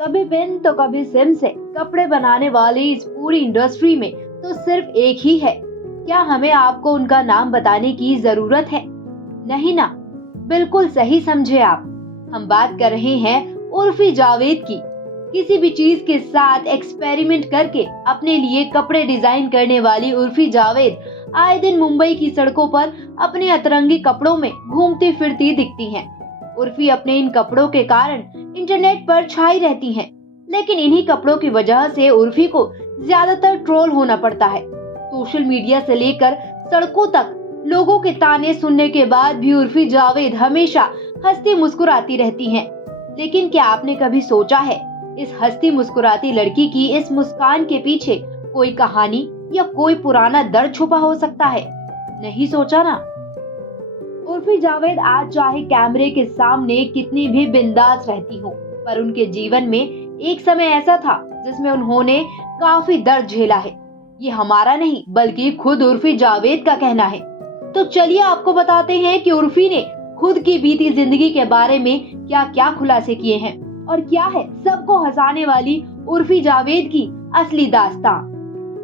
कभी पिन तो कभी सिम से कपड़े बनाने वाली इस पूरी इंडस्ट्री में तो सिर्फ एक ही है। क्या हमें आपको उनका नाम बताने की जरूरत है? नहीं ना, बिल्कुल सही समझे आप। हम बात कर रहे हैं उर्फी जावेद की। किसी भी चीज के साथ एक्सपेरिमेंट करके अपने लिए कपड़े डिजाइन करने वाली उर्फी जावेद आए दिन मुंबई की सड़कों पर अपने अतरंगी कपड़ों में घूमती फिरती दिखती हैं। उर्फी अपने इन कपड़ों के कारण इंटरनेट पर छाई रहती हैं, लेकिन इन्हीं कपड़ों की वजह से उर्फी को ज्यादातर ट्रोल होना पड़ता है। सोशल मीडिया से लेकर सड़कों तक लोगों के ताने सुनने के बाद भी उर्फी जावेद हमेशा हंसती मुस्कुराती रहती हैं। लेकिन क्या आपने कभी सोचा है, इस हंसती मुस्कुराती लड़की की इस मुस्कान के पीछे कोई कहानी या कोई पुराना दर्द छुपा हो सकता है? नहीं सोचा ना। उर्फी जावेद आज चाहे कैमरे के सामने कितनी भी बिंदास रहती हो, पर उनके जीवन में एक समय ऐसा था जिसमें उन्होंने काफी दर्द झेला है। ये हमारा नहीं बल्कि खुद उर्फी जावेद का कहना है। तो चलिए आपको बताते हैं कि उर्फी ने खुद की बीती जिंदगी के बारे में क्या क्या खुलासे किए हैं और क्या है सबको हंसाने वाली उर्फी जावेद की असली दास्तां।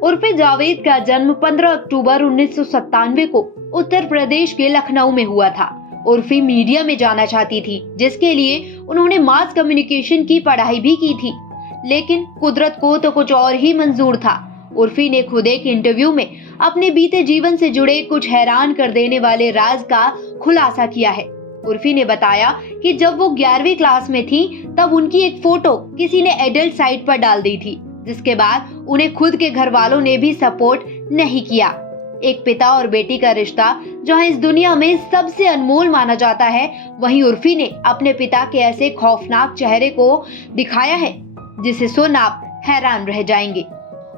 उर्फी जावेद का जन्म 15 अक्टूबर 1997 को उत्तर प्रदेश के लखनऊ में हुआ था। उर्फी मीडिया में जाना चाहती थी, जिसके लिए उन्होंने मास कम्युनिकेशन की पढ़ाई भी की थी, लेकिन कुदरत को तो कुछ और ही मंजूर था। उर्फी ने खुद एक इंटरव्यू में अपने बीते जीवन से जुड़े कुछ हैरान कर देने वाले राज का खुलासा किया है। उर्फी ने बताया कि जब वो 11वीं क्लास में थी तब उनकी एक फोटो किसी ने एडल्ट साइट पर डाल दी थी, जिसके बाद उन्हें खुद के घर वालों ने भी सपोर्ट नहीं किया। एक पिता और बेटी का रिश्ता जहां इस दुनिया में सबसे अनमोल माना जाता है, वहीं उर्फी ने अपने पिता के ऐसे खौफनाक चेहरे को दिखाया है जिसे सुन आप हैरान रह जाएंगे।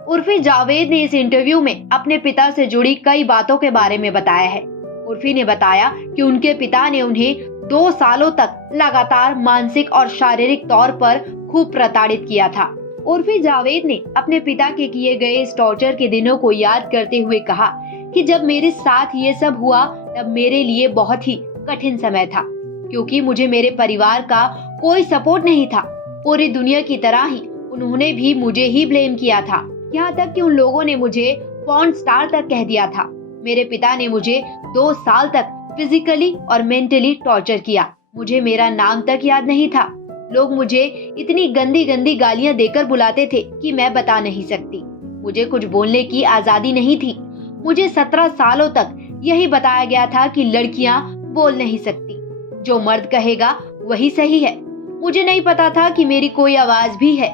उर्फी जावेद ने इस इंटरव्यू में अपने पिता से जुड़ी कई बातों के बारे में बताया है। उर्फी ने बताया कि उनके पिता ने उन्हें 2 सालों तक लगातार मानसिक और शारीरिक तौर पर खूब प्रताड़ित किया था। उर्फी जावेद ने अपने पिता के किए गए इस टॉर्चर के दिनों को याद करते हुए कहा कि जब मेरे साथ ये सब हुआ तब मेरे लिए बहुत ही कठिन समय था, क्योंकि मुझे मेरे परिवार का कोई सपोर्ट नहीं था। पूरी दुनिया की तरह ही उन्होंने भी मुझे ही ब्लेम किया था, यहाँ तक कि उन लोगों ने मुझे पॉर्न स्टार तक कह दिया था। मेरे पिता ने मुझे 2 साल तक फिजिकली और मेंटली टॉर्चर किया। मुझे मेरा नाम तक याद नहीं था। लोग मुझे इतनी गंदी गंदी गालियां देकर बुलाते थे कि मैं बता नहीं सकती। मुझे कुछ बोलने की आजादी नहीं थी। मुझे 17 सालों तक यही बताया गया था कि लड़कियां बोल नहीं सकती, जो मर्द कहेगा वही सही है। मुझे नहीं पता था कि मेरी कोई आवाज भी है।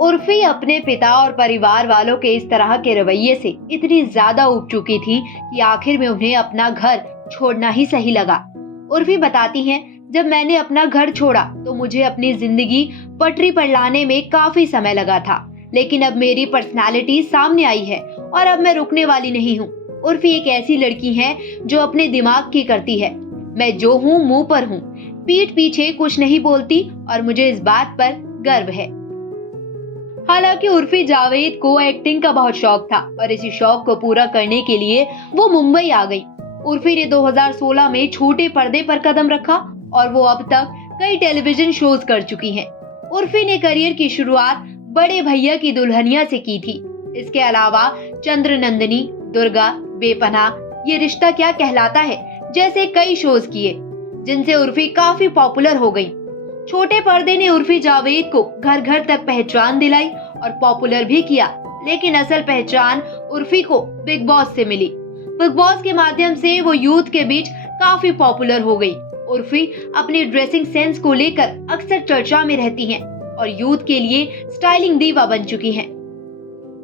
उर्फी अपने पिता और परिवार वालों के इस तरह के रवैये से इतनी ज्यादा उब चुकी थी कि आखिर में उन्हें अपना घर छोड़ना ही सही लगा। उर्फी बताती हैं, जब मैंने अपना घर छोड़ा तो मुझे अपनी जिंदगी पटरी पर लाने में काफी समय लगा था, लेकिन अब मेरी पर्सनालिटी सामने आई है और अब मैं रुकने वाली नहीं हूँ। उर्फी एक ऐसी लड़की है जो अपने दिमाग की करती है। मैं जो हूँ मुंह पर हूँ, पीठ पीछे कुछ नहीं बोलती और मुझे इस बात पर गर्व है। हालांकि उर्फी जावेद को एक्टिंग का बहुत शौक था और इसी शौक को पूरा करने के लिए वो मुंबई आ गई। उर्फी ने 2016 में छोटे पर्दे पर कदम रखा और वो अब तक कई टेलीविजन शोज कर चुकी हैं। उर्फी ने करियर की शुरुआत बड़े भैया की दुल्हनिया से की थी। इसके अलावा चंद्रनंदिनी, दुर्गा, बेपनाह, ये रिश्ता क्या कहलाता है जैसे कई शोज किए, जिनसे उर्फी काफी पॉपुलर हो गई। छोटे पर्दे ने उर्फी जावेद को घर घर तक पहचान दिलाई और पॉपुलर भी किया, लेकिन असल पहचान उर्फी को बिग बॉस से मिली। बिग बॉस के माध्यम से वो यूथ के बीच काफी पॉपुलर हो गई। उर्फी अपनी ड्रेसिंग सेंस को लेकर अक्सर चर्चा में रहती हैं और यूथ के लिए स्टाइलिंग दीवा बन चुकी हैं।